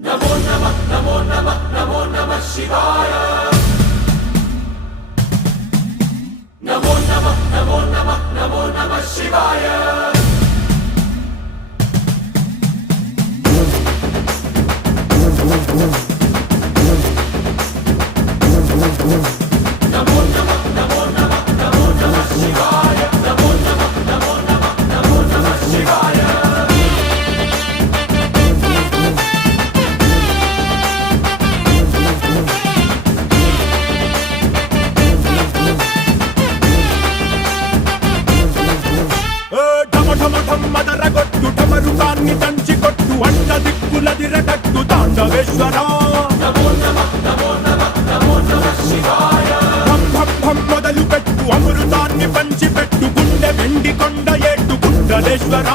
नमो नमः नमो नमः नमो नमः शिवाय। नमो नमः नमो नमः नमो नमः शिवाय। नमो नमः नमो नमः नमो नमः शिवाय। नमो नमः नमो नमः नमो नमः शिवाय। మదరగొట్టు ఢమరుకాన్ని దంచి కొట్టు అంట దిక్కులదిరగట్టు తాండవేశ్వర నమో నమః నమో నమః నమో నమః శివాయ। భం భం భం మొదలు పెట్టు అమృతాన్ని పంచి పెట్టు గుండె వెండి కొండ ఏట్టు గుండలేశ్వర